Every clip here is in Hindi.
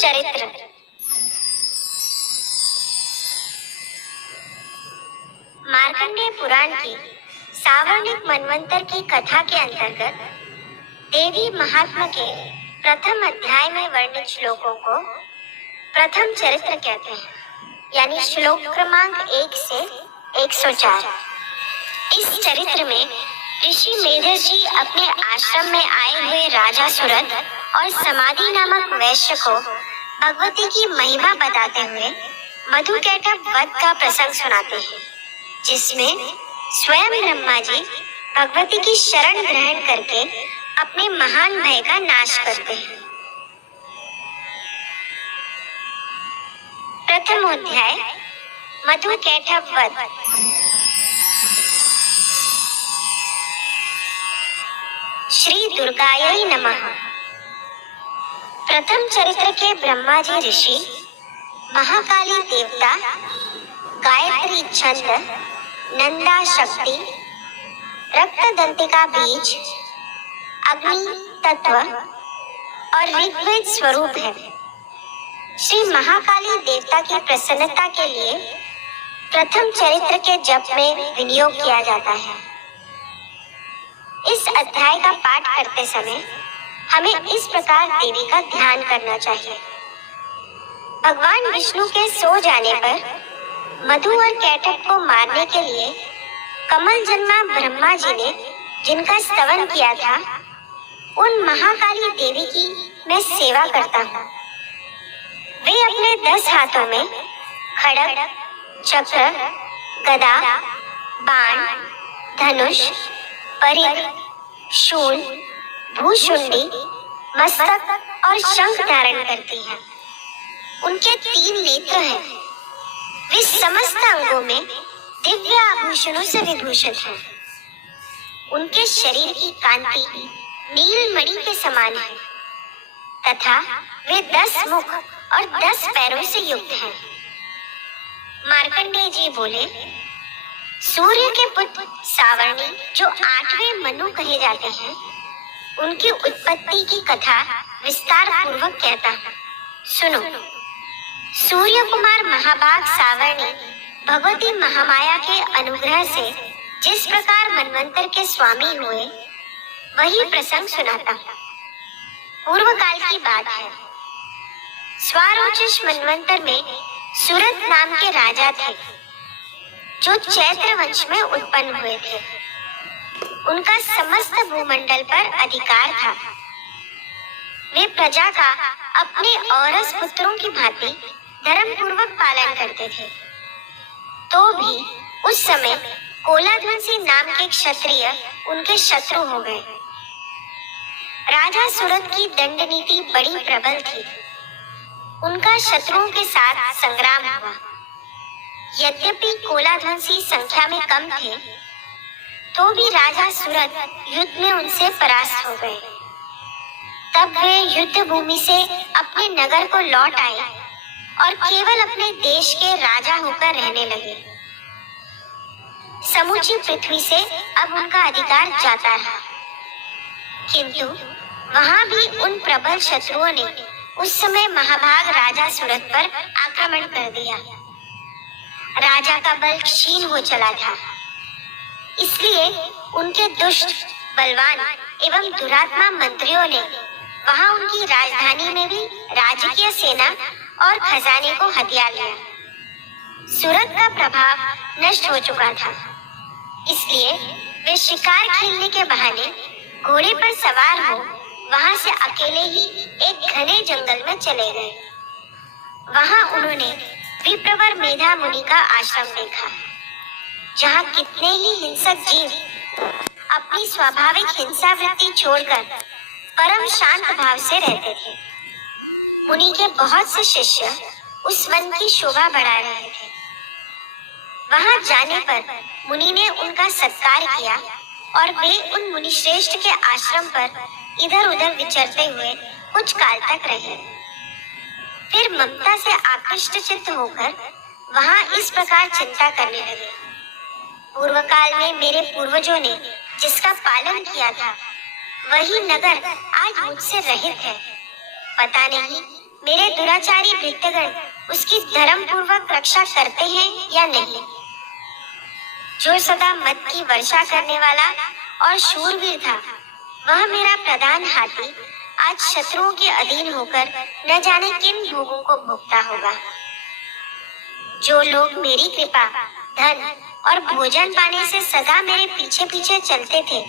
चरित्र। मार्कंडेय पुराण की सावर्णिक मनवंतर की कथा के अंतर्गत देवी महात्मा के प्रथम अध्याय में वर्णित श्लोकों को प्रथम चरित्र कहते हैं, यानी श्लोक क्रमांक 1 से 104। इस चरित्र में ऋषि मेधस जी अपने आश्रम में आए हुए राजा सुरथ और समाधि नामक वैश्य को भगवती की महिमा बताते हुए मधुकैटभ वध का प्रसंग सुनाते हैं, जिसमें स्वयं ब्रह्मा जी भगवती की शरण ग्रहण करके अपने महान भय का नाश करते हैं। प्रथम अध्याय मधुकैटभ वध। श्री दुर्गायै नमः। प्रथम चरित्र के ब्रह्मा जी ऋषि, महाकाली देवता, गायत्री छंद, नंदा शक्ति, रक्तदंतिका बीज, अग्नि तत्व और ऋग्वेद स्वरूप है। श्री महाकाली देवता की प्रसन्नता के लिए प्रथम चरित्र के जप में विनियोग किया जाता है। इस अध्याय का पाठ करते समय हमें इस प्रकार देवी का ध्यान करना चाहिए। भगवान विष्णु के सो जाने पर मधु और कैटभ को मारने के लिए कमल जन्मा ब्रह्मा जी ने जिनका स्तवन किया था, उन महाकाली देवी की मैं सेवा करता हूँ। वे अपने 10 हाथों में खड्ग, चक्र, गदा, बाण, धनुष, परिघ, शूल, भूशुंडी, मस्तक और शंख धारण करती हैं। उनके 3 नेत्र हैं। वे समस्त अंगों में दिव्य आभूषणों से विभूषित हैं। उनके शरीर की कांति नीलमणि के समान है तथा वे 10 मुख और 10 पैरों से युक्त हैं। मार्कंडेय जी बोले, सूर्य के पुत्र सावर्णी जो 8वें मनु कहे जाते हैं, उनकी उत्पत्ति की कथा विस्तार पूर्वक कहता हूँ, सुनो। सूर्य कुमार महाभाग सावर्णी भगवती महामाया के अनुग्रह से जिस प्रकार मनवंतर के स्वामी हुए, वही प्रसंग सुनाता हूँ। पूर्व काल की बात है। स्वारोचिष मनवंतर में सुरथ नाम के राजा थे, जो चैत्र वंश में उत्पन्न हुए थे। उनका समस्त भूमंडल पर अधिकार था। वे प्रजा का अपने औरस पुत्रों की भांति धर्म पूर्वक पालन करते थे। तो भी उस समय कोलाध्वंसी नाम के क्षत्रिय उनके शत्रु हो गए। राजा सुरथ की दंड नीति बड़ी प्रबल थी। उनका शत्रुओं के साथ संग्राम हुआ। यद्यपि कोलाध्वंसी संख्या में कम थे, तो भी राजा सुरथ युद्ध में उनसे परास्त हो गए। तब वे युद्ध भूमि से अपने नगर को लौट आए और केवल अपने देश के राजा होकर रहने लगे। समूची पृथ्वी से अब उनका अधिकार जाता रहा, किंतु वहां भी उन प्रबल शत्रुओं ने उस समय महाभाग राजा सुरथ पर आक्रमण कर दिया। राजा का बल क्षीण हो चला था, इसलिए उनके दुष्ट, बलवान एवं दुरात्मा मंत्रियों ने वहां उनकी राजधानी में भी राजकीय सेना और खजाने को हथिया लिया। सुरथ का प्रभाव नष्ट हो चुका था, इसलिए वे शिकार खेलने के बहाने घोड़े पर सवार हो वहां से अकेले ही एक घने जंगल में चले गए। वहां उन्होंने विप्रवर मेधा मुनि का आश्रम देखा, जहां कितने ही हिंसक जीव अपनी स्वाभाविक हिंसा वृत्ति छोड़कर परम शांत भाव से रहते थे। मुनि के बहुत से शिष्य उस वन की शोभा बढ़ा रहे थे। वहां जाने पर मुनि ने उनका सत्कार किया और वे उन मुनिश्रेष्ठ के आश्रम पर इधर उधर विचरते हुए कुछ काल तक रहे। फिर ममता से आकृष्ट चित्त होकर वहां इस प्रकार चिंता करने लगे, पूर्व काल में मेरे पूर्वजों ने जिसका पालन किया था, वही नगर आज मुझसे रहित है। पता नहीं मेरे दुराचारी भृत्यगण उसकी धर्म पूर्वक रक्षा करते हैं या नहीं। जो सदा मत की वर्षा करने वाला और शूरवीर था, वह मेरा प्रधान हाथी आज शत्रुओं के अधीन होकर न जाने किन भोगों को भोगता होगा। जो लोग मेरी कृपा, धन और भोजन पाने से सदा मेरे पीछे पीछे चलते थे,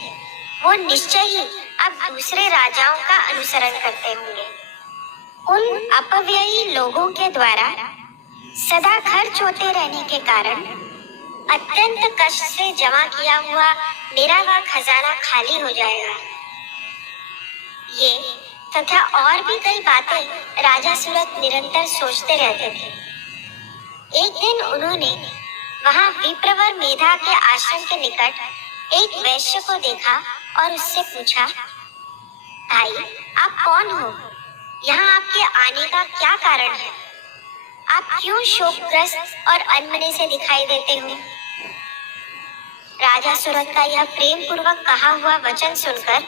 वो निश्चय ही अब दूसरे राजाओं का अनुसरण करते होंगे। उन अपव्ययी लोगों के द्वारा सदा खर्च होते रहने के कारण अत्यंत कष्ट से जमा किया हुआ मेरा वह खजाना खाली हो जाएगा। ये तथा और भी कई बातें राजा सूरत निरंतर सोचते रहते थे। एक दिन उन्होंने वहां विप्रवर मेधा के आश्रम के निकट एक वैश्य को देखा और उससे पूछा, भाई आप कौन हो? यहाँ आपके आने का क्या कारण है? आप क्यों शोकग्रस्त और अनमने से दिखाई देते हो? राजा सूरत का यह प्रेम पूर्वक कहा हुआ वचन सुनकर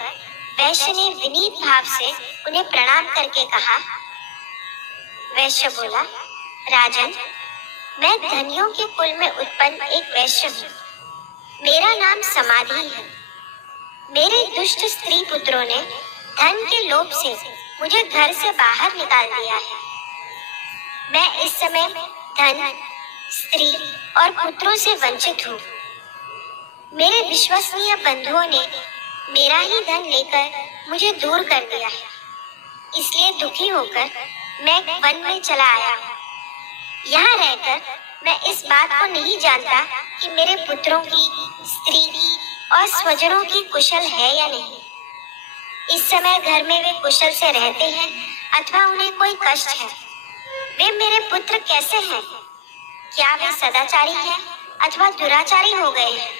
वैश्य ने विनीत भाव से उन्हें प्रणाम करके कहा। वैश्य बोला, राजन, मैं धनियों के कुल में उत्पन्न एक वैश्य हूँ। मेरा नाम समाधि है। मेरे दुष्ट स्त्री पुत्रों ने धन के लोभ से मुझे घर से बाहर निकाल दिया है। मैं इस समय धन, स्त्री और पुत्रों से वंचित हूँ। मेरे विश्वसनीय बंधुओं ने मेरा ही धन लेकर मुझे दूर कर दिया है। इसलिए दुखी होकर मैं वन में चला आया हूँ। यहाँ रहकर मैं इस बात को नहीं जानता कि मेरे पुत्रों की, स्त्री की और स्वजनों की कुशल है या नहीं। इस समय घर में वे कुशल से रहते हैं अथवा उन्हें कोई कष्ट है। वे मेरे पुत्र कैसे हैं? क्या वे सदाचारी हैं अथवा दुराचारी हो गए हैं?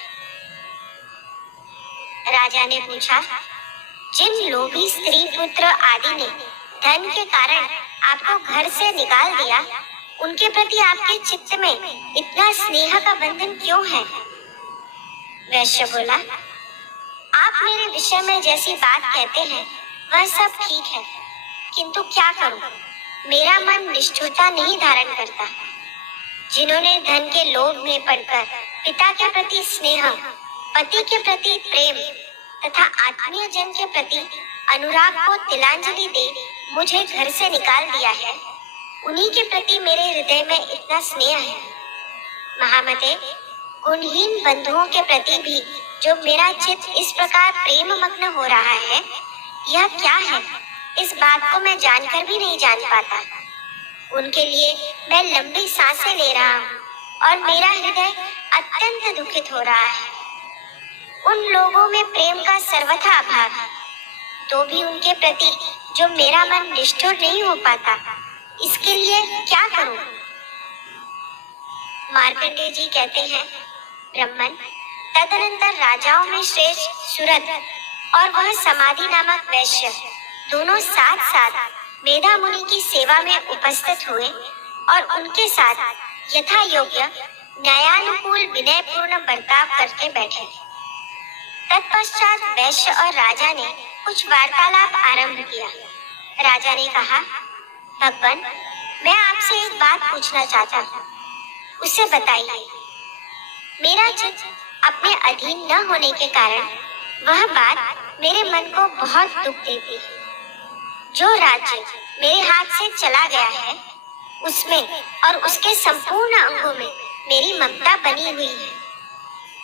राजा ने पूछा, जिन लोभी स्त्री पुत्र आदि ने धन के कारण आपको घर से निकाल दिया, उनके प्रति आपके चित्त में इतना स्नेह का बंधन क्यों है? वैश्य बोला, आप मेरे विषय में जैसी बात कहते हैं वह सब ठीक है, किंतु क्या करूं? मेरा मन निष्ठुरता नहीं धारण करता। जिन्होंने धन के लोभ में पड़कर पिता के प्रति स्नेह, पति के प्रति प्रेम तथा आत्मीय जन के प्रति अनुराग को तिलांजलि दे मुझे घर से निकाल दिया है, उन्हीं के प्रति मेरे हृदय में इतना स्नेह है। महामते, गुणहीन बंधुओं के प्रति भी जो मेरा चित्त इस प्रकार प्रेम मग्न हो रहा है, यह क्या है? इस बात को मैं जानकर भी नहीं जान पाता। उनके लिए मैं लंबी सांसें ले रहा हूँ और मेरा हृदय अत्यंत दुखित हो रहा है। उन लोगों में प्रेम का सर्वथा अभाव है, तो भी उनके प्रति जो मेरा मन निष्ठुर नहीं हो पाता, इसके लिए क्या करूं? मार्कंडेय जी कहते हैं, ब्रह्मन, तदनंतर राजाओं में श्रेष्ठ सूरत और वह समाधि नामक वैश्य दोनों साथ साथ मेधा मुनि की सेवा में उपस्थित हुए और उनके साथ यथा योग्य न्यायानुकूल विनयपूर्ण बर्ताव करके बैठे। तत्पश्चात वैश्य और राजा ने कुछ वार्तालाप आरंभ किया। राजा ने कहा, भगवान, मैं आपसे एक बात पूछना चाहता हूँ, उसे बताइए। मेरा चित्त अपने अधीन न होने के कारण वह बात मेरे मन को बहुत दुख देती है। जो राज्य मेरे हाथ से चला गया है, उसमें और उसके संपूर्ण अंगों में मेरी ममता बनी हुई है।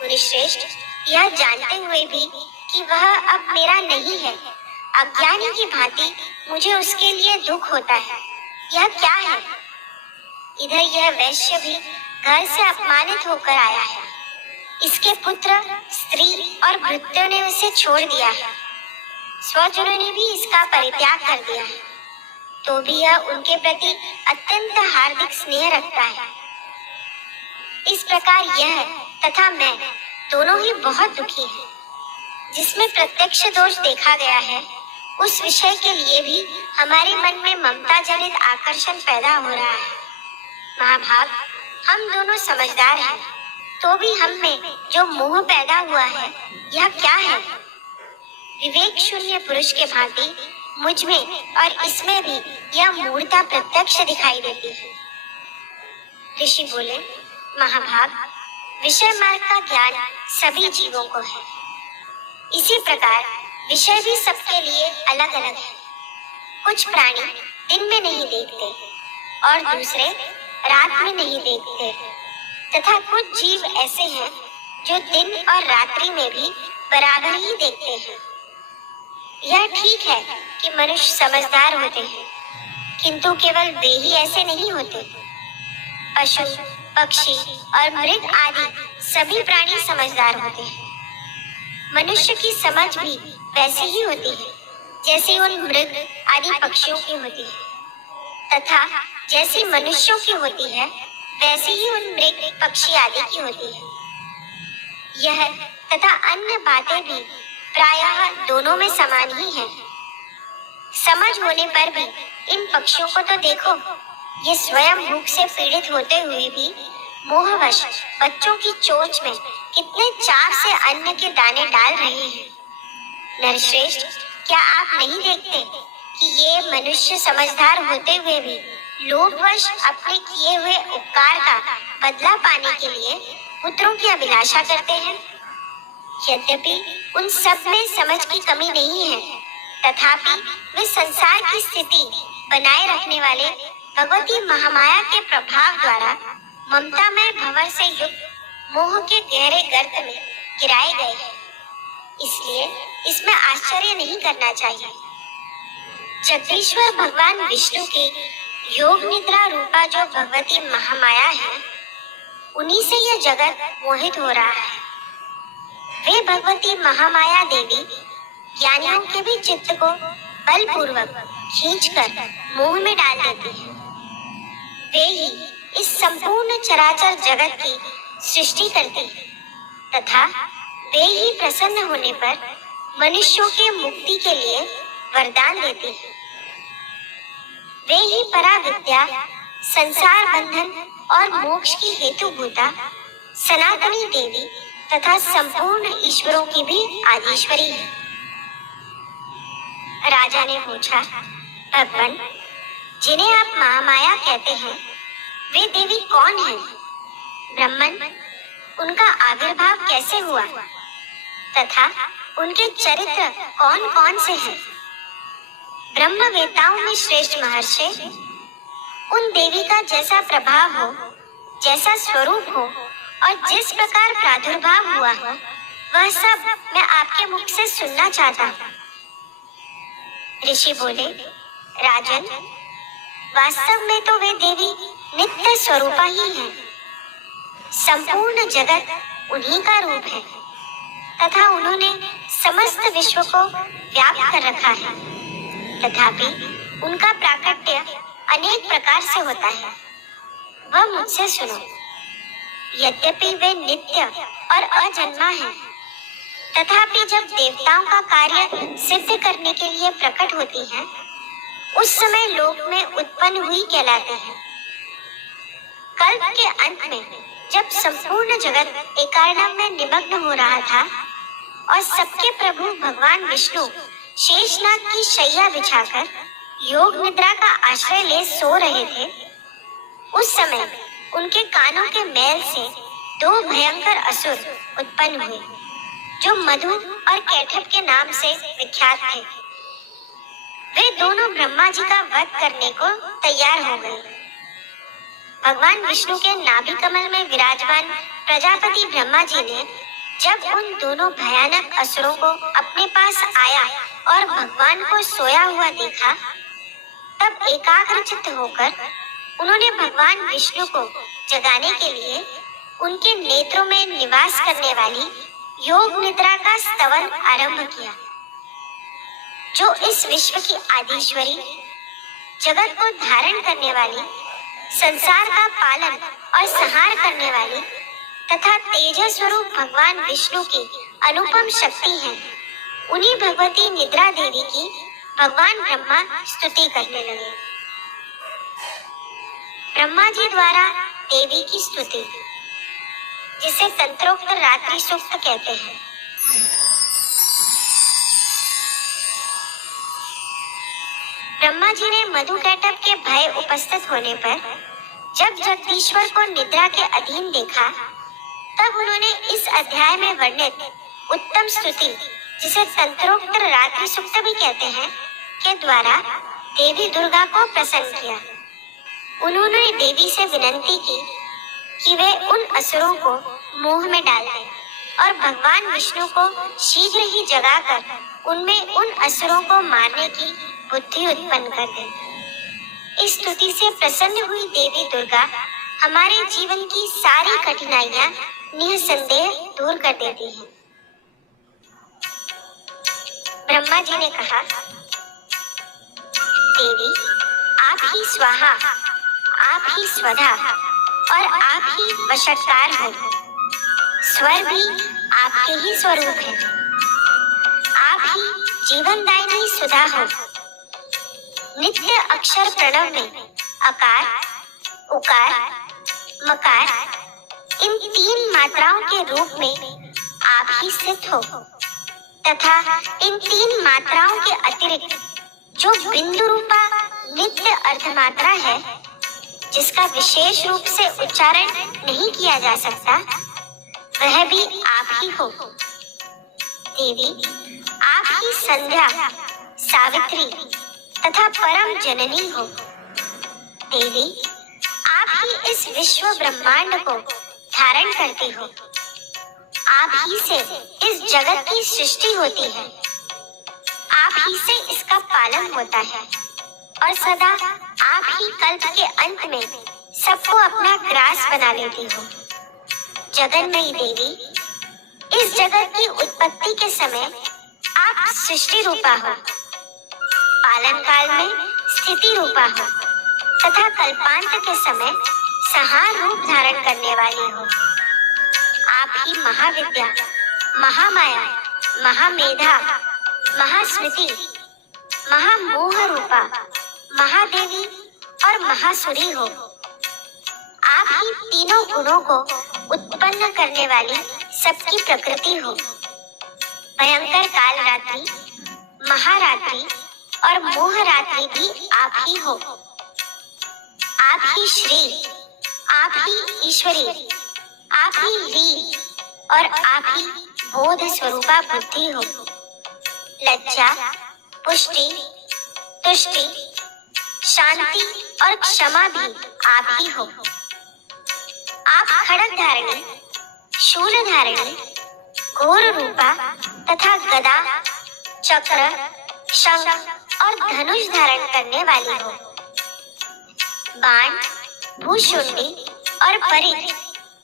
मुनिश्रेष्ठ, यह जानते हुए भी कि वह अब मेरा नहीं है, अज्ञानी की भांति मुझे उसके लिए दुख होता है। यह क्या है? इधर यह वैश्य भी घर से अपमानित होकर आया है। इसके पुत्र, स्त्री और भृत्यों ने उसे छोड़ दिया है। स्वजनों ने भी इसका परित्याग कर दिया है, तो भी यह उनके प्रति अत्यंत हार्दिक स्नेह रखता है। इस प्रकार यह तथा मैं दोनों ही बहुत दुखी हैं। जिसमें प्रत्यक्ष दोष देखा गया है, उस विषय के लिए भी हमारे मन में ममता जनित आकर्षण पैदा हो रहा है। महाभाग, हम दोनों समझदार हैं, तो भी हम में जो मोह पैदा हुआ है, यह क्या है? विवेक शून्य पुरुष के भांति मुझ में और इसमें भी यह मूर्ता प्रत्यक्ष दिखाई देती है। ऋषि बोले, महाभाग, विषय मार्ग का ज्ञान सभी जीवों को है। इसी प्रकार विषय भी सबके लिए अलग अलग है। कुछ प्राणी दिन में नहीं देखते और दूसरे रात में नहीं देखते, तथा कुछ जीव ऐसे हैं जो दिन और रात्रि में भी बराबर ही देखते हैं। यह ठीक है कि मनुष्य समझदार होते हैं, किंतु केवल वे ही ऐसे नहीं होते। पशु, पक्षी और मृग आदि सभी प्राणी समझदार होते हैं। मनुष्य की समझ भी वैसी ही होती है जैसी उन मृग आदि पक्षियों की होती है, तथा जैसी मनुष्यों की होती है वैसी ही उन मृग पक्षी आदि की होती है। यह तथा अन्य बातें भी प्रायः दोनों में समान ही है। समझ होने पर भी इन पक्षियों को तो देखो, ये स्वयं भूख से पीड़ित होते हुए भी मोहवश बच्चों की चोंच में कितने चाव से अन्न के दाने डाल रहे हैं। नरश्रेष्ठ, क्या आप नहीं देखते कि ये मनुष्य समझदार होते हुए भी लोभवश अपने किए हुए उपकार का बदला पाने के लिए पुत्रों की अभिलाषा करते हैं? यद्यपि उन सब में समझ की कमी नहीं है, तथापि वे संसार की स्थिति बनाए रखने वाले भगवती महामाया के प्रभाव द्वारा ममता में भंवर से युक्त मोह के गहरे गर्त में गिराए गए हैं। इसलिए इसमें आश्चर्य नहीं करना चाहिए। जगदीश्वर भगवान विष्णु की योग निद्रा रूपा जो भगवती महामाया है, उन्हीं से यह जगत मोहित हो रहा है। वे भगवती महामाया देवी ज्ञानियों के भी चित्त को बलपूर्वक खींचकर मोह में डाल देती है। वे ही इस संपूर्ण चराचर जगत की सृष्टि करती है, तथा वे ही प्रसन्न होने पर मनुष्यों के मुक्ति के लिए वरदान देती है। वे ही परा विद्या, संसार बंधन और मोक्ष की हेतुभूता सनातनी देवी तथा संपूर्ण ईश्वरों की भी आदिश्वरी है। राजा ने पूछा, भगवान, जिन्हें आप महामाया कहते हैं, वे देवी कौन हैं? ब्राह्मण, उनका आविर्भाव कैसे हुआ तथा उनके चरित्र कौन कौन से हैं? ब्रह्मवेताओं में श्रेष्ठ महर्षि, उन देवी का जैसा प्रभाव हो, जैसा स्वरूप हो और जिस प्रकार प्रादुर्भाव हुआ हो, वह सब मैं आपके मुख से सुनना चाहता हूँ। ऋषि बोले, राजन, वास्तव में तो वे देवी नित्य स्वरूपा ही हैं। संपूर्ण जगत उन्हीं का रूप है तथा उन्होंने समस्त विश्व को व्याप्त कर रखा है। तथापि उनका प्राकट्य अनेक प्रकार से होता है, वह मुझसे सुनो। यद्यपि वे नित्य और अजन्मा हैं, तथापि जब देवताओं का कार्य सिद्ध करने के लिए प्रकट होती हैं, उस समय लोक में उत्पन्न हुई कहलाते हैं। कल्प के अंत में जब संपूर्ण जगत एकार्णव में निमग्न हो रहा था और सबके प्रभु भगवान विष्णु शेषनाग की शैया बिछाकर योग निद्रा का आश्रय ले सो रहे थे, उस समय उनके कानों के मैल से दो भयंकर असुर उत्पन्न हुए, जो मधु और कैठव के नाम से विख्यात थे। वे दोनों ब्रह्मा जी का वध करने को तैयार हो गए। भगवान विष्णु के नाभि कमल में विराजमान प्रजापति ब्रह्मा जी ने जब उन दोनों भयानक असुरों को अपने पास आया और भगवान को सोया हुआ देखा, तब एकाग्रचित्त होकर उन्होंने भगवान विष्णु को जगाने के लिए उनके नेत्रों में निवास करने वाली योग निद्रा का स्तवन आरंभ किया, जो इस विश्व की आदिश्वरी, जगत को धारण करने वाली, संसार का पालन और संहार करने वाली तथा तेजस स्वरूप भगवान विष्णु की अनुपम शक्ति है। उन्हीं भगवती निद्रा देवी की भगवान ब्रह्मा स्तुति करने लगे। ब्रह्मा जी द्वारा देवी की स्तुति, जिसे तंत्रोक्त रात्रि सूक्त कहते हैं। ब्रह्मा जी ने मधुकैटभ के भय उपस्थित होने पर जब जगदीश्वर को निद्रा के अधीन देखा, तब उन्होंने इस अध्याय में वर्णित उत्तम स्तुति, जिसे तंत्रोक्त रात्रि सूक्त भी कहते हैं, के द्वारा देवी दुर्गा को प्रसन्न किया। उन्होंने देवी से विनती की कि वे उन असुरों को मोह में डाल दें और भगवान विष्णु को शीघ्र ही जगाकर उनमें उन असुरों को मारने की बुद्धि उत्पन्न कर दें। इस स्तुति से प्रसन्न हुई देवी दुर्गा हमारे जीवन की सारी कठिनाइयां निसंदेह दूर कर देती हैं। ब्रह्मा जी ने कहा, देवी आप ही स्वाहा, आप ही स्वधा और आप ही वशटकार हो। स्वर भी आपके ही स्वरूप है। आप ही जीवनदायिनी सुधा हो। नित्य अक्षर प्रणव में अकार, उकार, मकार इन 3 मात्राओं के रूप में आप ही स्थित हो तथा इन 3 मात्राओं के अतिरिक्त जो बिंदु रूपा नित्य अर्धमात्रा है, जिसका विशेष रूप से उच्चारण नहीं किया जा सकता, वह भी आप ही हो। देवी आप ही संध्या, सावित्री तथा परम जननी हो। देवी आप ही इस विश्व ब्रह्मांड को धारण करती हो। आप ही से इस जगत की सृष्टि होती है। आप ही से इसका पालन होता है और सदा आप ही कल्प के अंत में सबको अपना ग्रास बना लेती हो। जगन्मयी देवी, इस जगत की उत्पत्ति के समय आप सृष्टि रूपा हो, पालन काल में स्थिति रूपा हो तथा कल्पांत के समय संहार रूप धारण करने वाली हो। आप ही महाविद्या, महामाया, महामेधा, महास्मृति, महामोह रूपा, महादेवी और महासुरी हो। आप ही तीनों गुणों को उत्पन्न करने वाली सबकी प्रकृति हो। भयंकर काल रात्रि, महारात्रि और मोह रात्रि भी आप ही हो। आप ही श्री, आप ही ईश्वरी, आप ही ली और आप ही बोध स्वरूपा बुद्धि हो। लज्जा, पुष्टि, तुष्टि, शांति और क्षमा भी आप ही हो। आप खड्ग धारिणी, शूल धारिणी, घोर रूपा तथा गदा, चक्र, शंख और धनुष धारण करने वाली हो। बाण, भूशुंडी और परिघ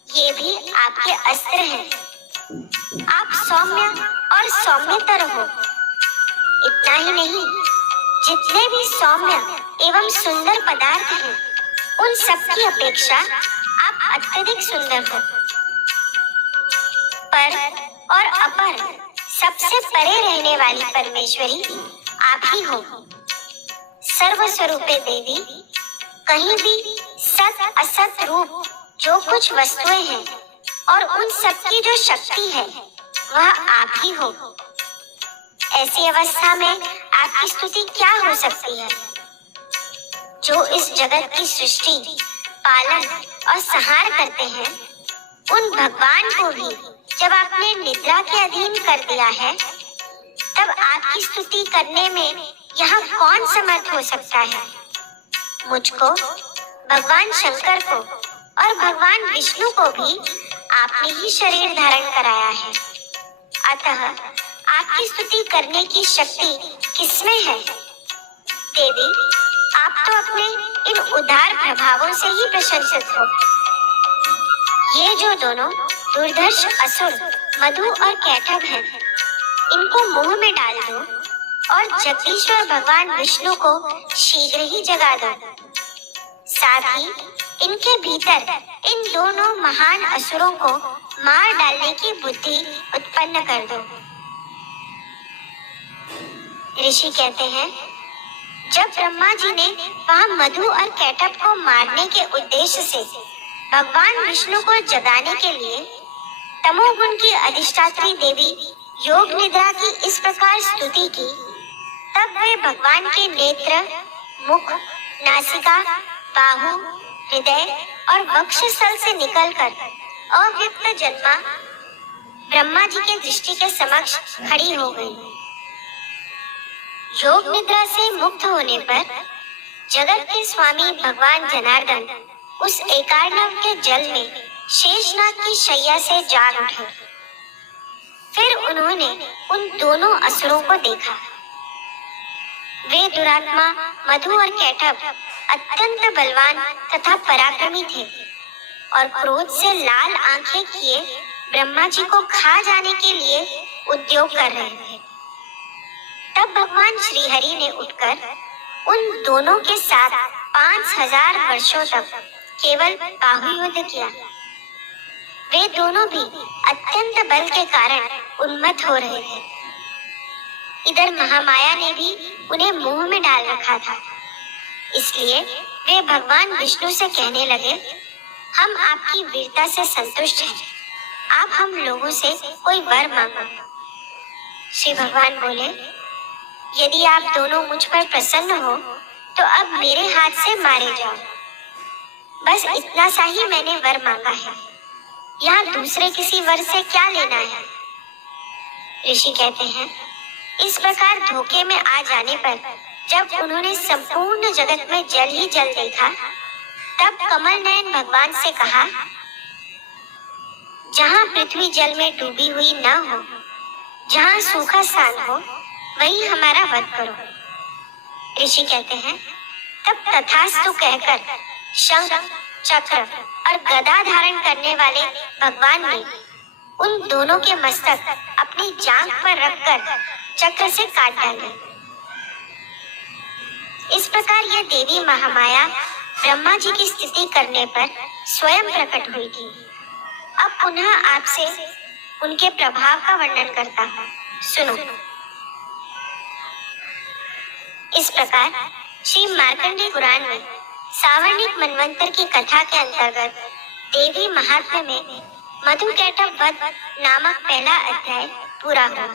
ये भी आपके अस्त्र हैं। आप सौम्य और सौम्यतर हो। इतना ही नहीं, जितने भी सौम्य एवं सुंदर पदार्थ हैं, उन सब की अपेक्षा आप अत्यधिक सुंदर हो। पर और अपर सबसे परे रहने वाली परमेश्वरी आप ही हो। सर्वस्वरूपे देवी, कहीं भी सत असत रूप जो कुछ वस्तुएं हैं और उन सब की जो शक्ति है, वह आप ही हो। ऐसी अवस्था में आपकी स्तुति क्या हो सकती है? जो इस जगत की सृष्टि, पालन और संहार करते हैं, उन भगवान को भी जब आपने निद्रा के अधीन कर दिया है, तब आपकी स्तुति करने में यहाँ कौन समर्थ हो सकता है? मुझको, भगवान शंकर को और भगवान विष्णु को भी आपने ही शरीर धारण कराया है। अतः आपकी स्तुति करने की शक्ति किसमें है? देवी, आप तो अपने इन उदार प्रभावों से ही प्रशंसित हो। ये जो दोनों दुर्धर्ष असुर मधु और कैटभ हैं, इनको मोह में डाल दो और जगदीश्वर भगवान विष्णु को शीघ्र ही जगा दो। साथ ही इनके भीतर इन दोनों महान असुरों को मार डालने की बुद्धि उत्पन्न कर दो। ऋषि कहते हैं, जब ब्रह्मा जी ने वहां मधु और कैटभ को मारने के उद्देश्य से भगवान विष्णु को जगाने के लिए तमोगुण की अधिष्ठात्री देवी योग निद्रा की इस प्रकार स्तुति की, तब वे भगवान के नेत्र, मुख, नासिका, बाहु, हृदय और वक्षस्थल से निकलकर अव्यक्त जन्मा ब्रह्मा जी के दृष्टि के समक्ष खड़ी हो गई। योग निद्रा से मुक्त होने पर जगत के स्वामी भगवान जनार्दन उस एकार्णव के जल में शेषनाग की शैया से जाग उठे। फिर उन्होंने उन दोनों असुरों को देखा। वे दुरात्मा मधु और कैटभ अत्यंत बलवान तथा पराक्रमी थे और क्रोध से लाल आंखें किए ब्रह्मा जी को खा जाने के लिए उद्योग कर रहे थे। तब भगवान श्री हरि ने उठकर उन दोनों के साथ 5000 वर्षों तक केवल बाहुयुद्ध किया। वे दोनों भी अत्यंत बल के कारण उन्मत्त हो रहे थे। इधर महामाया ने भी उन्हें मोह में डाल रखा था। इसलिए वे भगवान विष्णु से कहने लगे, हम आपकी वीरता से संतुष्ट हैं, आप हम लोगों से कोई वर मांगो। श्री भगवान बोले, यदि आप दोनों मुझ पर प्रसन्न हो तो अब मेरे हाथ से मारे जाओ। बस इतना सा ही मैंने वर मांगा है, यहाँ दूसरे किसी वर से क्या लेना है। ऋषि कहते हैं, इस प्रकार धोखे में आ जाने पर जब उन्होंने संपूर्ण जगत में जल ही जल देखा, तब कमल नयन भगवान से कहा, जहाँ पृथ्वी जल में डूबी हुई न हो, जहाँ सूखा स्थान हो, वही हमारा वध करो। ऋषि कहते हैं, तब तथास्तु कहकर शंख, चक्र और गदा धारण करने वाले भगवान ने उन दोनों के मस्तक अपनी जांघ पर रखकर चक्र से काट डाले। इस प्रकार यह देवी महामाया ब्रह्मा जी की स्तुति करने पर स्वयं प्रकट हुई थी। अब पुनः आपसे उनके प्रभाव का वर्णन करता हूँ, सुनो। इस प्रकार श्री मार्कंडेय पुराण में सावर्णिक मनवंतर की कथा के अंतर्गत देवी महात्म्य में मधु कैटभ वध नामक पहला अध्याय पूरा हुआ।